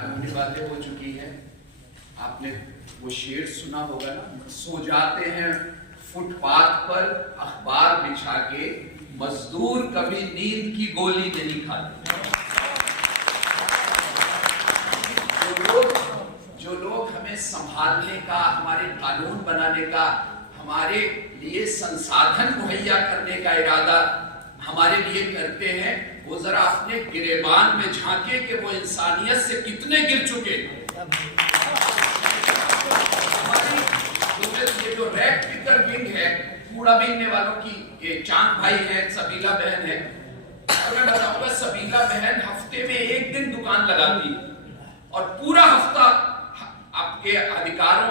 कानूनी बातें हो चुकी हैं। आपने वो शेर सुना होगा ना, सो जाते हैं फुटपाथ पर अखबार बिछा के, मजदूर कभी नींद की गोली नहीं खाते। जो लोग हमें संभालने का, हमारे कानून बनाने का, हमारे लिए संसाधन मुहैया करने का इरादा हमारे लिए करते हैं, वो जरा अपने गिरेबान में झांके कि वो इंसानियत से कितने गिर चुके। हमारी ये जो रैक पिकर विंग है, कूड़ा बीनने वालों की, ये चांद भाई है, सबीला बहन है, और मैं बताऊंगा सबीला बहन हफ्ते में एक दिन दुकान लगाती और पूरा हफ्ता आपके अधिकारों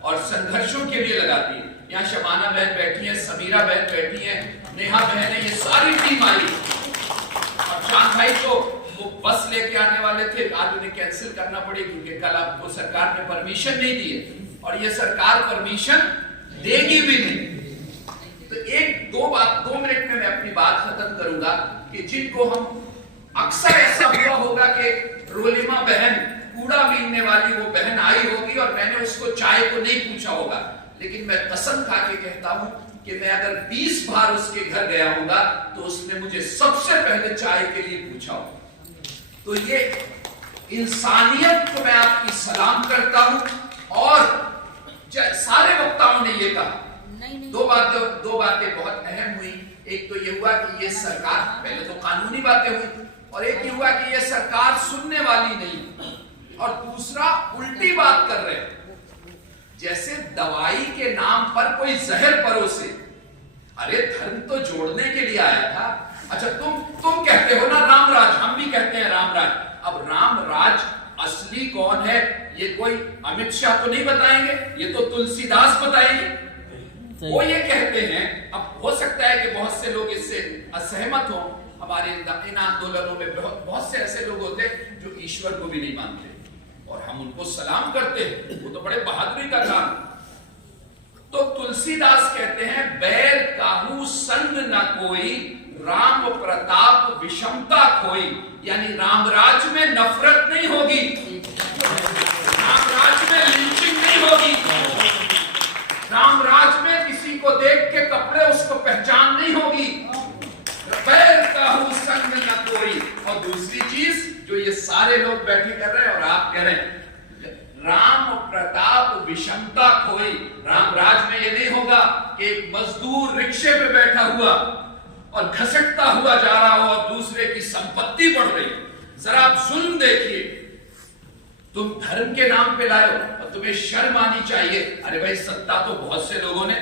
और संघर्षों के लिए लगाती है। यहाँ शबाना बहन बैठी है, समीरा बहन बैठी है, नेहा बहन है, ये सारी टीम आई। और चांद भाई तो वो बस लेके आने वाले थे, आज उन्हें कैंसिल करना पड़ी क्योंकि कल आपको सरकार ने परमिशन नहीं दी है और ये सरकार परमिशन देगी भी नहीं। तो एक दो मिनट में मैं अपनी बात खत्म करूंगा कि जिनको हम अक्सर ऐसा हुआ होगा कि रोलिमा बहन कूड़ा बीनने वाली वो बहन आई होगी और मैंने उसको चाय को नहीं पूछा होगा, लेकिन मैं कसम खा के कहता हूं कि मैं अगर 20 बार उसके घर गया होगा तो उसने मुझे सबसे पहले चाय के लिए पूछा होगा। तो ये इंसानियत को मैं आपकी सलाम करता हूं। और सारे वक्ताओं ने ये कहा, दो बातें बहुत अहम हुई। एक तो ये हुआ कि ये सरकार, पहले तो कानूनी बातें हुई, और एक ये हुआ कि ये सरकार सुनने वाली नहीं, और दूसरा उल्टी बात कर रहे हैं, जैसे दवाई के नाम पर कोई जहर परोसे। अरे धर्म तो जोड़ने के लिए आया था। अच्छा तुम कहते हो ना राम राज, हम भी कहते हैं राम राज। अब राम राज असली कौन है ये कोई अमित शाह तो नहीं बताएंगे, ये तो तुलसीदास बताएंगे। वो ये कहते हैं, अब हो सकता है कि बहुत से लोग इससे असहमत हो, हमारे इन आंदोलनों में बहुत से ऐसे लोग होते हैं जो ईश्वर को भी नहीं मानते, और हम उनको सलाम करते हैं, वो तो बड़े बहादुरी का काम। तो तुलसीदास कहते हैं, बैर काहू संग न कोई, राम प्रताप विषमता खोई। यानी रामराज में नफरत नहीं होगी, रामराज में लिंचिंग नहीं होगी, रामराज में किसी को देख के कपड़े उसको पहचान नहीं होगी। बैर काहू संग न कोई। और दूसरी चीज जो ये सारे लोग बैठे कर रहे हैं और आप कह रहे हैं, राम प्रताप विषमता खोई। रामराज में ये नहीं होगा कि एक मजदूर रिक्शे पे बैठा हुआ और घसटता हुआ जा रहा हो और दूसरे की संपत्ति बढ़ रही है। जरा आप जुल्म देखिए, तुम धर्म के नाम पे लाए हो और तुम्हें शर्म आनी चाहिए। अरे भाई सत्ता तो बहुत से लोगों ने,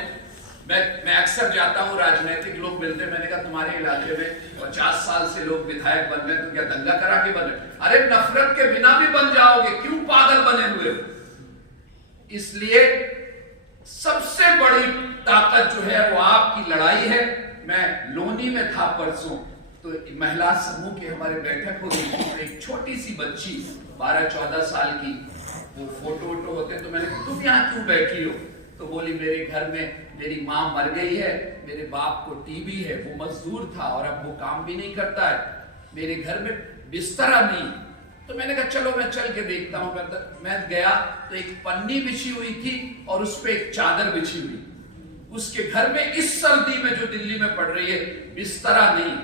मैं अक्सर जाता हूं, राजनीतिक लोग मिलते हैं, मैंने कहा तुम्हारे इलाके में 50 साल से लोग विधायक बन रहे, तो क्या दंगा करा के बन रहे? अरे नफरत के बिना भी बन जाओगे, क्यों पागल बने हुए हो? इसलिए सबसे बड़ी ताकत जो है वो आपकी लड़ाई है। मैं लोनी में था परसों, तो महिला समूह की हमारे बैठक हो गई, एक छोटी सी बच्ची 12-14 साल की, वो फोटो होते, तो मैंने कहा तुम यहाँ क्यों बैठी हो? तो बोली मेरे घर में मेरी माँ मर गई है, मेरे बाप को टीबी है, वो मजदूर था और अब वो काम भी नहीं करता है, मेरे घर में बिस्तरा नहीं। तो मैंने कहा चलो मैं चल के देखता हूँ। मैं गया तो एक पन्नी बिछी हुई थी और उस पर एक चादर बिछी हुई। उसके घर में इस सर्दी में जो दिल्ली में पड़ रही है, बिस्तरा नहीं।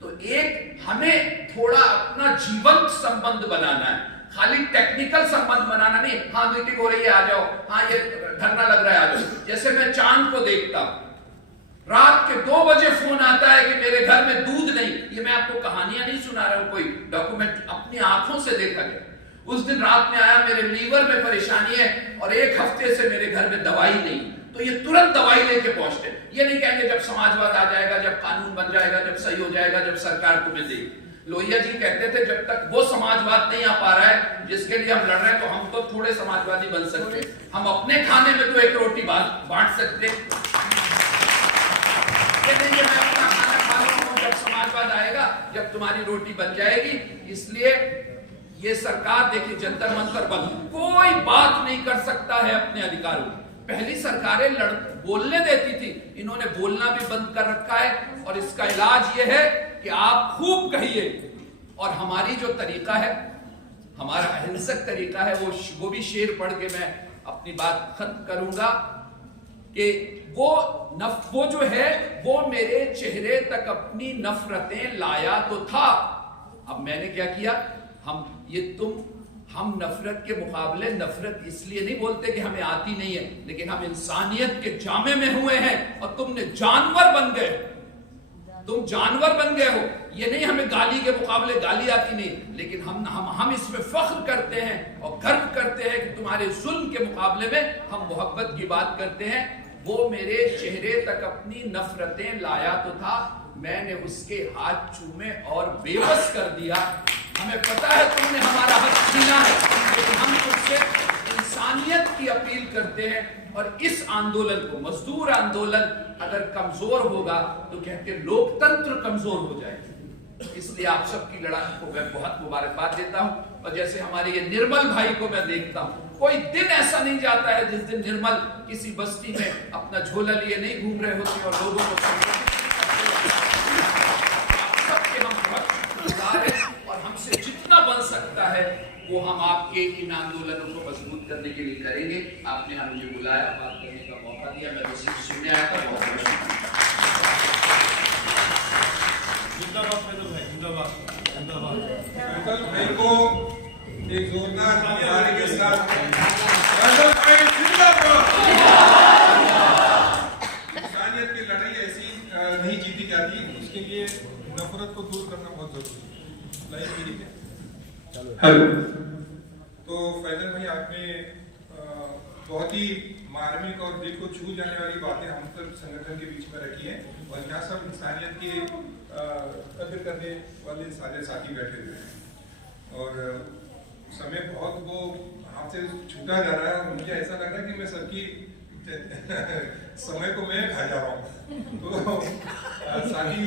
तो एक हमें थोड़ा अपना जीवंत संबंध बनाना है, खाली टेक्निकल संबंध बनाना नहीं। हाँ मीटिंग हो रही है आ जाओ, हाँ ये धरना लग रहा है आ जाओ। जैसे मैं चांद को देखता हूं, रात के 2 बजे फोन आता है कि मेरे घर में दूध नहीं। ये मैं आपको कहानियां नहीं सुना रहा हूं, कोई डॉक्यूमेंट अपनी आंखों से देखा गया। उस दिन रात में आया, मेरे लीवर में परेशानी है और 1 हफ्ते से मेरे घर में दवाई नहीं। तो ये तुरंत दवाई लेके पहुंचते। ये नहीं कहेंगे जब समाजवाद आ जाएगा, जब कानून बन जाएगा, जब सही हो जाएगा, जब सरकार तुम्हें देगी। लोहिया जी कहते थे जब तक वो समाजवाद नहीं आ पा रहा है जिसके लिए हम लड़ रहे हैं, तो हम तो थोड़े समाजवादी बन सकते हैं। हम अपने खाने में तो 1 रोटी बांट सकते। मैं अपना खाना खा लूंगा, जब समाजवाद आएगा, जब तुम्हारी रोटी बन जाएगी। इसलिए ये सरकार देखिए, जंतर मंतर बंद, कोई बात नहीं कर सकता है अपने अधिकारों। पहली सरकारें बोलने देती थी, इन्होंने बोलना भी बंद कर रखा है। और इसका इलाज ये है कि आप खूब कहिए। और हमारी जो तरीका है, हमारा अहिंसक तरीका है। वो भी शेर पढ़ के मैं अपनी बात खत्म करूंगा कि वो जो है वो मेरे चेहरे तक अपनी नफरतें लाया तो था। अब मैंने क्या किया, हम नफरत के मुकाबले, नफरत इसलिए नहीं बोलते कि हमें आती नहीं है, लेकिन हम इंसानियत के जामे में हुए हैं और तुमने जानवर बन गए, तुम जानवर बन गए हो। ये नहीं हमें गाली के मुकाबले गाली आती नहीं, लेकिन हम इसमें फख्र करते हैं और गर्व करते हैं कि तुम्हारे जुल्म के मुकाबले में हम मोहब्बत की बात करते हैं। वो मेरे चेहरे तक अपनी नफरतें लाया तो था, मैंने उसके हाथ चूमे और बेबस कर दिया। हमें पता है तुमने हमारा हक छीना है, लेकिन हम तुमसे इंसानियत की अपील करते हैं। और इस आंदोलन को, मजदूर आंदोलन अगर कमजोर होगा तो कहते लोकतंत्र कमजोर हो जाएगा। इसलिए आप सबकी लड़ाई को मैं बहुत मुबारकबाद देता हूं। और जैसे हमारे ये निर्मल भाई को मैं देखता हूं, कोई दिन ऐसा नहीं जाता है जिस दिन निर्मल किसी बस्ती में अपना झोला लिए नहीं घूम रहे होते और लोगों को सबके हम बहुत शुक्रगुजार हैं। और हमसे जितना बन सकता है वो हम आपके इन आंदोलनों को मजबूत करने के लिए करेंगे। आपने हमें मुझे बुलाया, बात करने का मौका दिया, मैं बस सुनने आया था। बहुत बहुत फैसल भाई को एक जोरदार ताली के साथ इंसानियत की लड़ाई ऐसी नहीं जीती जाती, उसके लिए नफरत को दूर करना बहुत जरूरी है। हेलो, तो फैसल भाई आपने बहुत ही मार्मिक और दिल को छू जाने वाली बातें हम सब संगठन के बीच में रखी हैं और यहाँ सब इंसानियत की कदर करने वाले सारे साथी बैठे हुए हैं। और समय बहुत वो हाथ से छूटा जा रहा है और मुझे ऐसा लग रहा है कि मैं सबकी समय को मैं खा जा रहा हूँ। तो साथी